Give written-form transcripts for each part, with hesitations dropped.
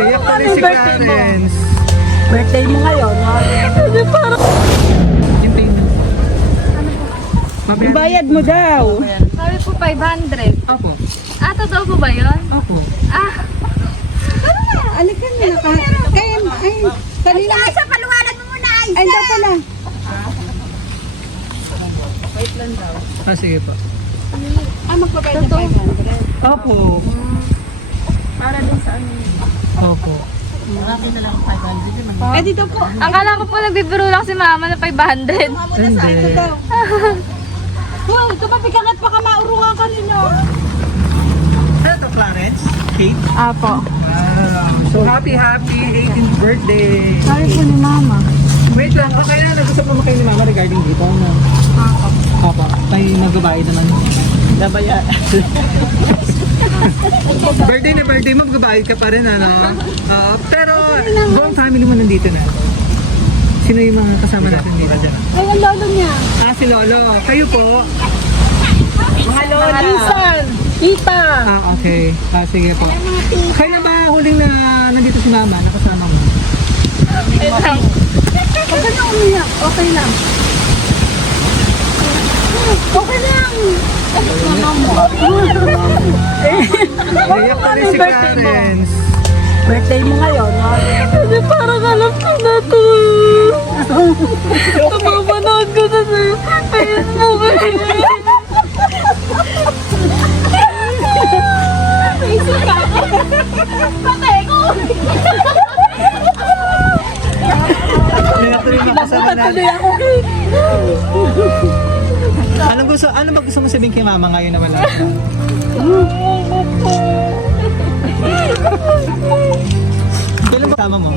Iyak pa rin si Clarence. Birthday mo ngayon, ha? Hindi parang... Yung payment. Yung bayad mo daw. Sabi po 500. Opo. Ah, totoo po ba yun? Opo. Ah, Alika na. Kanina. sa paluwalan mo muna ay. Ay, daw pala. Ah, sige po. Magbabayad ng 500. Opo. Para din sa ano. Opo. Eh, dito po. Akala ko po nagbibiro lang si mama na 500. Hindi. Wow, tumapikangat pa ka maurungan ka ninyo. Ano to, Clarence? Kate? Apo. Wow. So, happy 18th birthday. Sabi po ni mama. Wait lang, okay na. Nag-usap mo kayo ni Mama regarding dito. No? Opo. May nagbabayad naman. Nabaya. Birthday na birthday, magbabayad ka pa rin, ano? Pero, buong family mo nandito na. Sino yung mga kasama natin dito? Ay, ang lolo niya. Ah, si Lolo. Kayo po? Mga lola. Minsan. Tita. Ah, okay. Ah, sige po. Kaya ba huling na nandito si Mama, nakasama mo? Huwag ka na umiyak. Okay lang. Okay lang. Iyak pa rin si Clarence. Birthday mo ngayon, ha? Hindi parang alam ko na to. Tumamanood ko na sa Facebook. Patay ko. Iyak pa rin makasama natin. Ano ba gusto mo sabihin kay Mama ngayon na wala ka? Kailan ba kasama mo?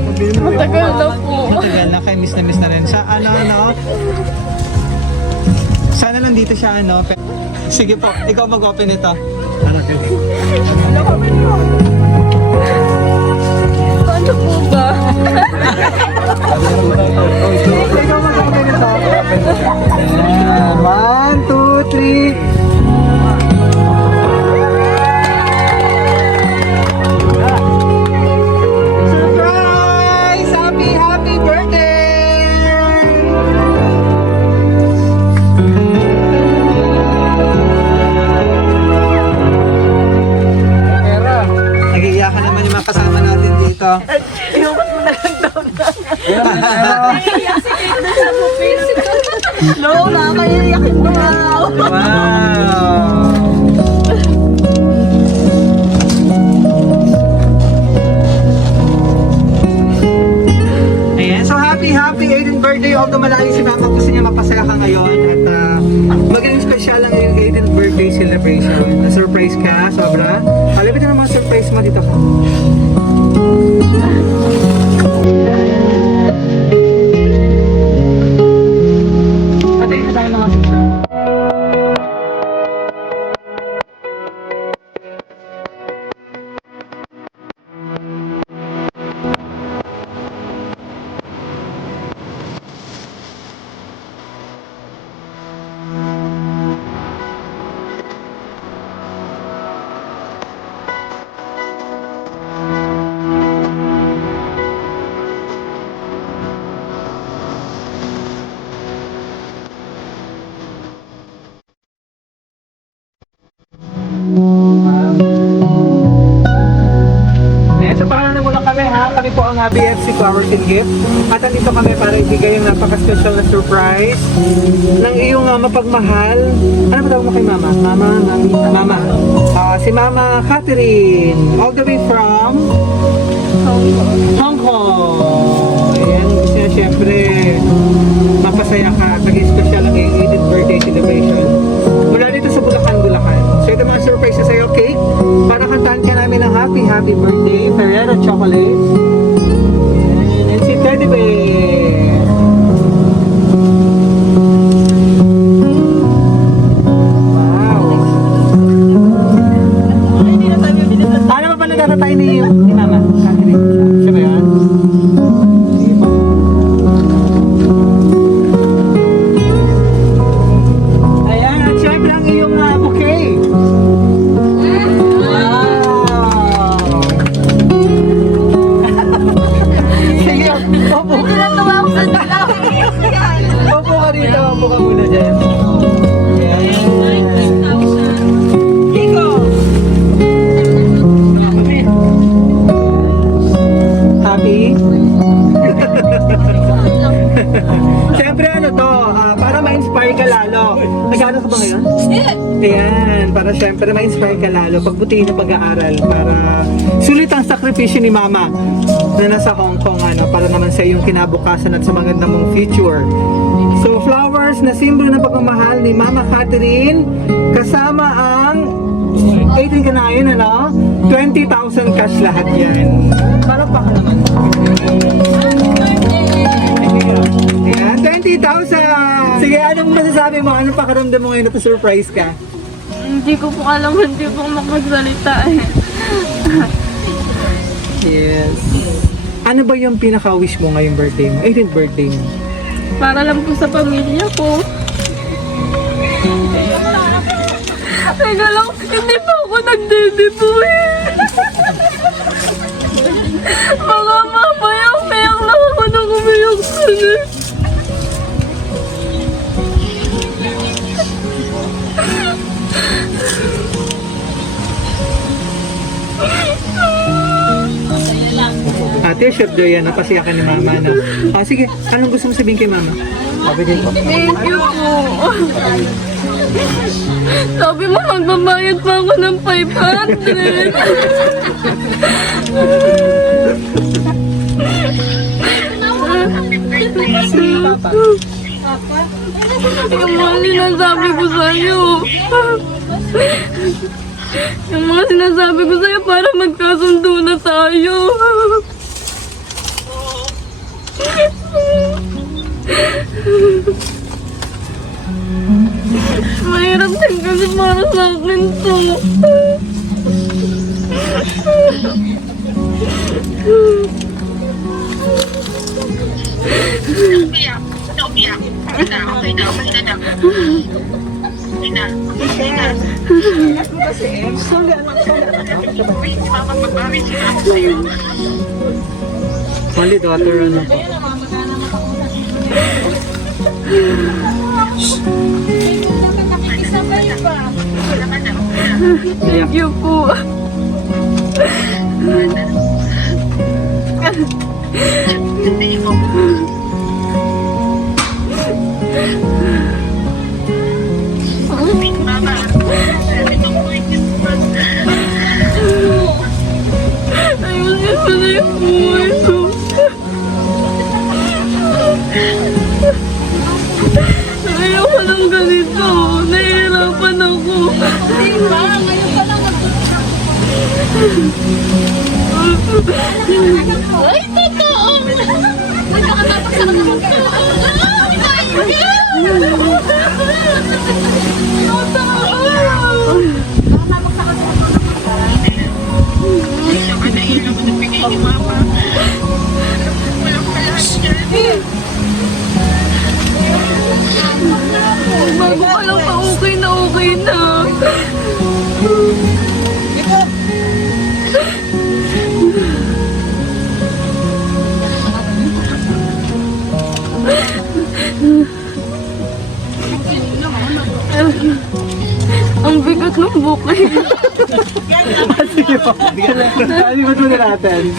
Matagal na po. Matagal na, kaya miss na rin. Sa sana lang dito siya, Sige po, ikaw mag-open ito. Ano po ba? Ikaw mag-open ito. Ayan, 1, 2, 3. Surprise! Happy birthday! Nagiiyakan naman yung mga kasama natin dito. Lola, kaya iyakin mo nga. Wow! Ayan, so happy 18th birthday. Although malayo si Mama, gusto niya mapasaya ka ngayon at maging special ang iyong 18th birthday celebration. Na-surprise ka, sobra. Palipitin ang mga surprise mo dito ka. Patayin na tayo mga sister. Ayan, so pangalan kami ha, kami po ang BFC Flowers and Gift at andito kami para ibigay yung napaka-special na surprise ng iyong mapagmahal. Ano ba tawag mo kay Mama? Mama. Si Mama Catherine, all the way from Hong Kong. Ayan, gusto niya syempre mapasaya ka at naging special ang iyong 18th birthday celebration. Mula dito sa Bulacan. So ito mga surprise sa sa'yo, cake. Para kantahan ka namin ng happy birthday, Ferrero chocolate. And si Teddy Bear. Wow. Ano ba pala tatatay ni Mama? Siya ba yan? Sige po. Ayan, at syempre ang iyong bouquet. Wow! Siyempre ano to, para ma-inspire ka lalo. Nag-aaral ka ba ngayon? Ayan, para siyempre ma-inspire ka lalo. Pagbutihin ng pag-aaral para sulit ang sakripisyo ni Mama na nasa Hong Kong para naman sa iyong kinabukasan at sa magandang mong future. So flowers na simbolo ng pagmamahal ni Mama Catherine kasama ang 18 ka na yun, 20,000 cash lahat yan. Parang pa ka naman. Ayan, 20,000! Sige, anong masasabi mo? Anong pakaramdam mo ngayon na surprise ka? Hindi ko po alam, hindi po makagsalita eh. Yes. Ano ba yung pinaka-wish mo ngayong birthday mo? 18th birthday mo? Para lang po sa pamilya ko. Teka lang, hindi pa ako nagdedipo eh. Mga mamaya, umiyak lang ako nang umiyak sana. Ate, chef Joya, napasiya ka ni Mama na. Sige, anong gusto mo sabihin kay Mama? Thank you po. Sabi mo, magbabayad pa ako ng 500. Yung mga sinasabi ko sa'yo. Yung mga sinasabi ko sa'yo para magkasundo na tayo. Mahirap din kasi para sa akin to. Only daughter, po. Thank you po. Ayusin mo na yung buhay ko. Ayoko lang ganito. Nahihirapan ako. Hindi ba? Ngayon pa lang Ay, totoo! Uy, nakatapos sa Bago ka lang pa okay na. Ang bigat ng bukay. Sige po. Alimat mo na natin.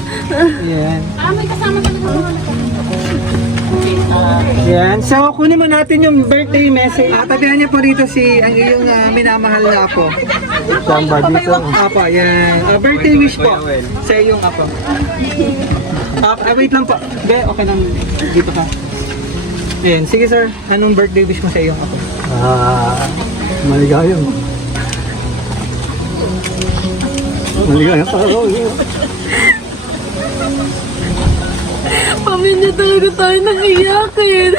Yan. may kasama ka na Yan. So, kunin mo natin yung birthday message. Tabihan niyo po rito ang iyong minamahal na apo. Samba dito. Apo, yan. Birthday wish po sa iyong apo. Wait lang po. Be, okay lang. Dito ka. Yan. Sige sir, anong birthday wish mo sa iyong apo? Maligayang. Maligayang araw. Pamilya talaga tayo nang iyakin.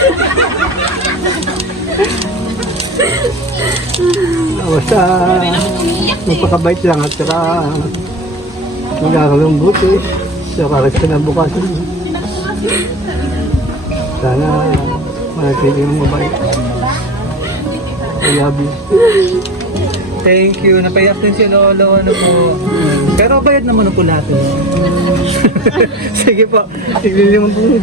Basta magpakabait lang at saka magkakalong buti sa karas ka na bukasan. Sana manatili mong mabait. I love you. Thank you. Napayak din si Lolo. Po. Pero bayad naman po lahat. Sige po. Tignan mo po.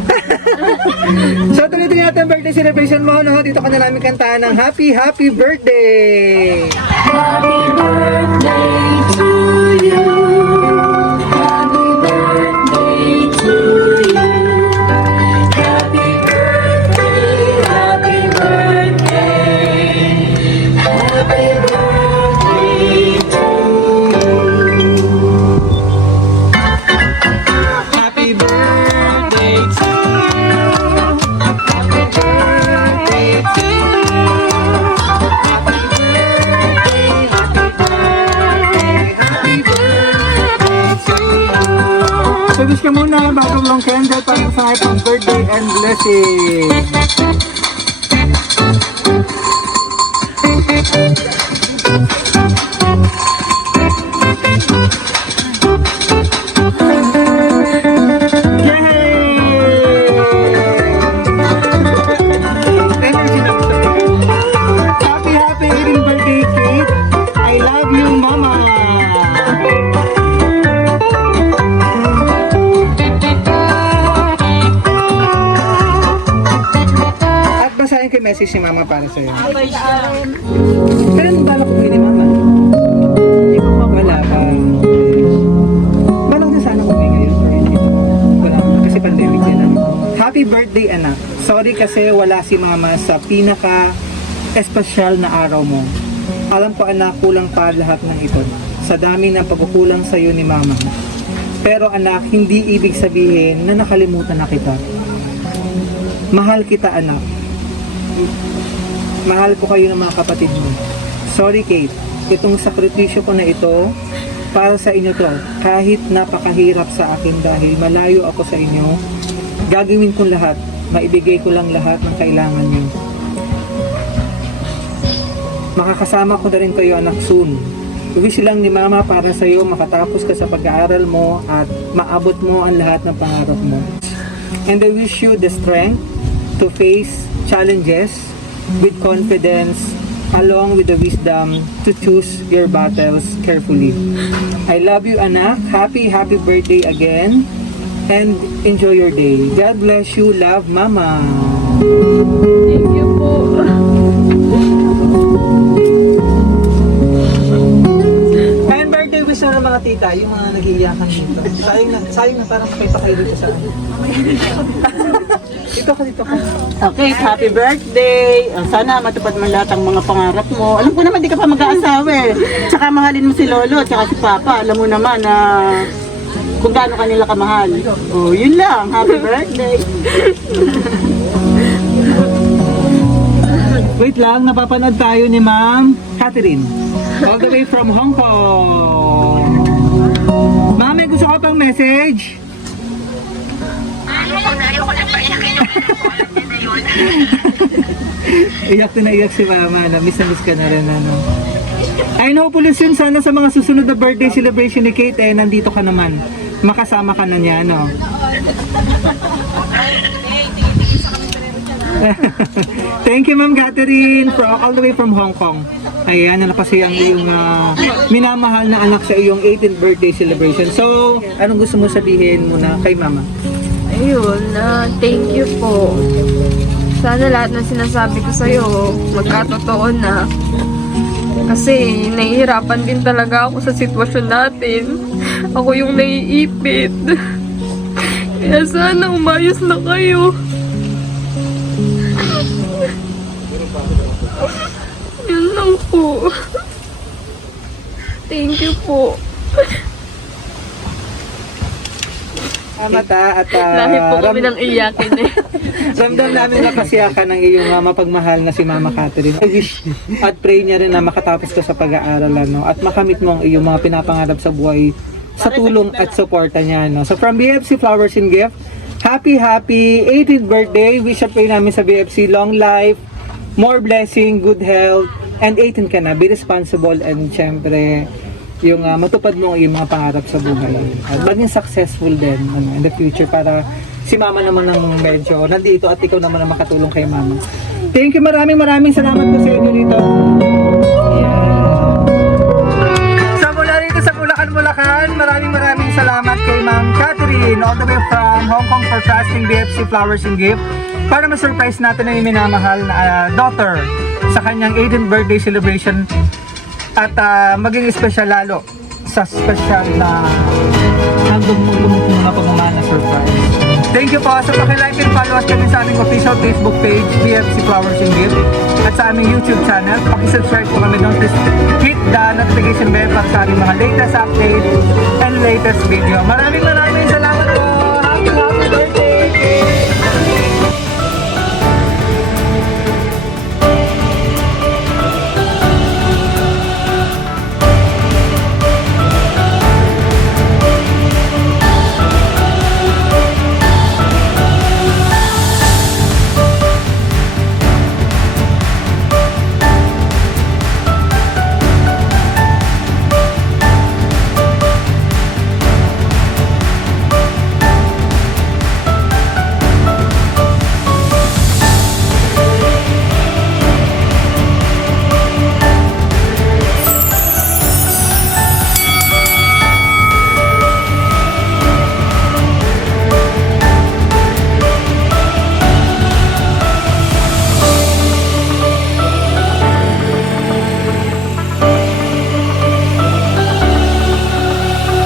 So tuloy-tuloy natin ang birthday celebration mo. Dito ka na namin kantahan ng Happy Happy Birthday! Happy birthday to you. Happy birthday to you. Happy birthday muna, bagong long candle para sa aking birthday and blessing. Happy 18th birthday, Kate. I love you, Mama. At basahin ko yung message ni Mama para sa'yo. Kailan mo balak umuwi ni Mama? Wala pa. Balak na sana umuwi ngayon or hindi. Wala pa. Kasi pandemic din. Happy birthday, anak. Sorry kasi wala si Mama sa pinaka-espesyal na araw mo. Alam ko, anak, kulang pa lahat ng ito. Sa dami ng pagkukulang sa'yo ni Mama. Pero anak, hindi ibig sabihin na nakalimutan na kita. Mahal kita, anak. Mahal ko kayo ng mga kapatid mo. Sorry, Kate. Itong sakripisyo ko na ito, para sa inyo to. Kahit napakahirap sa akin dahil malayo ako sa inyo, gagawin ko lahat. Maibigay ko lang lahat ng kailangan niyo. Makakasama ko na rin kayo, anak, soon. Wish lang ni Mama para sa iyo makatapos ka sa pag-aaral mo at maabot mo ang lahat ng pangarap mo. And I wish you the strength to face challenges with confidence along with the wisdom to choose your battles carefully. I love you, anak. Happy birthday again and enjoy your day. God bless you. Love, Mama. Thank you po. And birthday wish na ng mga tita, yung mga nag-iiyakan dito. Sayang na parang pakita kayo dito sa akin. Dito ka. Okay, happy birthday. Sana matupad mo lahat ang mga pangarap mo. Alam ko naman, di ka pa mag-aasawa eh. Tsaka mahalin mo si Lolo, tsaka si Papa. Alam mo naman na kung gaano kanila kamahal. Oh, yun lang. Happy birthday. Wait lang, napapanood tayo ni Ma'am Catherine. All the way from Hong Kong. Ma'am, may gusto ko pang message. Iyak na iyak si Mama. Miss na miss ka na rin. Ano. I know, Pulisin, sana sa mga susunod na birthday celebration ni Kate, nandito ka naman. Makasama ka na niya, no? Thank you, Ma'am Catherine, all the way from Hong Kong. Ayan, kasi ang iyong minamahal na anak sa iyong 18th birthday celebration. So, anong gusto mo sabihin muna kay Mama? Ayun, thank you po. Sana lahat ng sinasabi ko sa'yo, magkatotoo na. Kasi nahihirapan din talaga ako sa sitwasyon natin. Ako yung naiipit. Kaya sana umayos na kayo. Yun lang po. Thank you po. At Lahi po kami ng iyakin eh. ramdam namin na kasiyakan ng iyong mapagmahal na si Mama Catherine. I wish at pray niya rin na makatapos ka sa pag-aaral, no? At makamit mo ang iyong mga pinapangarap sa buhay sa tulong at suporta niya, no? So from BFC Flowers and Gift, happy 18th birthday. Wish at pray namin sa BFC long life, more blessing, good health, and 18 ka na. Be responsible and syempre yung matupad mo yung mga pangarap sa buhay. At maging successful din in the future para si Mama naman ang medyo nandito at ikaw naman ang makatulong kay Mama. Thank you, maraming salamat po sa inyo dito. Sa mula rito sa Bulacan, maraming salamat kay Ma'am Catherine all the way from Hong Kong for trusting BFC Flowers and Gift para ma-surprise natin ang minamahal na daughter sa kanyang 18th birthday celebration at maging special lalo sa special na nandumulong mga pagmamahal na surprise. Thank you po. So paki-like and follow us kami sa aming official Facebook page, BFC Flowers and Gift, at sa aming YouTube channel. Paki-subscribe po kami doon. Please hit the notification bell para sa aming mga latest update and latest video. Maraming salamat.